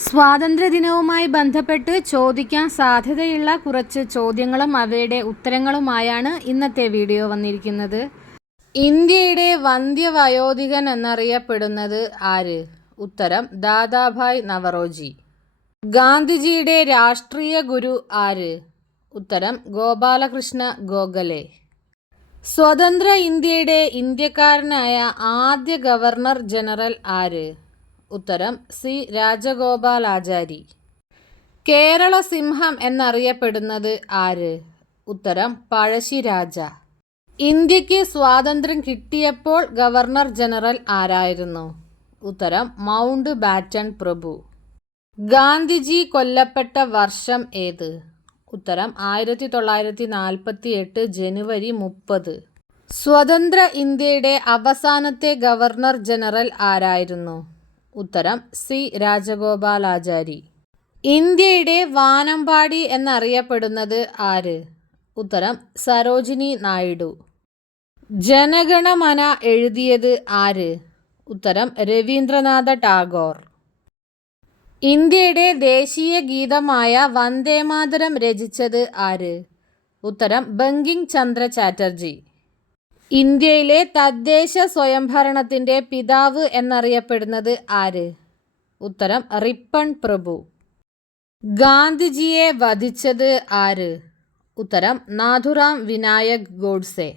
സ്വാതന്ത്ര്യദിനവുമായി ബന്ധപ്പെട്ട് ചോദിക്കാൻ സാധ്യതയുള്ള കുറച്ച് ചോദ്യങ്ങളും അവയുടെ ഉത്തരങ്ങളുമായാണ് ഇന്നത്തെ വീഡിയോ വന്നിരിക്കുന്നത്. ഇന്ത്യയുടെ വന്ധ്യവയോധികൻ എന്നറിയപ്പെടുന്നത് ആര്? ഉത്തരം ദാദാഭായ് നവറോജി. ഗാന്ധിജിയുടെ രാഷ്ട്രീയ ഗുരു ആര്? ഉത്തരം ഗോപാലകൃഷ്ണ ഗോഖലെ. സ്വതന്ത്ര ഇന്ത്യയുടെ ഇന്ത്യക്കാരനായ ആദ്യ ഗവർണർ ജനറൽ ആര്? ഉത്തരം സി രാജഗോപാലാചാരി. കേരള സിംഹം എന്നറിയപ്പെടുന്നത് ആര്? ഉത്തരം പഴശ്ശിരാജ. ഇന്ത്യക്ക് സ്വാതന്ത്ര്യം കിട്ടിയപ്പോൾ ഗവർണർ ജനറൽ ആരായിരുന്നു? ഉത്തരം മൗണ്ട് ബാറ്റൺ പ്രഭു. ഗാന്ധിജി കൊല്ലപ്പെട്ട വർഷം ഏത്? ഉത്തരം 1948 ജനുവരി 30. സ്വതന്ത്ര ഇന്ത്യയുടെ അവസാനത്തെ ഗവർണർ ജനറൽ ആരായിരുന്നു? ഉത്തരം സി രാജഗോപാലാചാരി. ഇന്ത്യയുടെ വാനമ്പാടി എന്നറിയപ്പെടുന്നത് ആര്? ഉത്തരം സരോജിനി നായിഡു. ജനഗണമന എഴുതിയത് ആര്? ഉത്തരം രവീന്ദ്രനാഥ ടാഗോർ. ഇന്ത്യയുടെ ദേശീയ ഗീതമായ വന്ദേമാതരം രചിച്ചത് ആര്? ഉത്തരം ബങ്കിം ചന്ദ്ര ചാറ്റർജി. ഇന്ത്യയിലെ തദ്ദേശ സ്വയംഭരണത്തിൻ്റെ പിതാവ് എന്നറിയപ്പെടുന്നത് ആര്? ഉത്തരം റിപ്പൺ പ്രഭു. ഗാന്ധിജിയെ വധിച്ചത് ആര്? ഉത്തരം നാഥുറാം വിനായക് ഗോഡ്സെ.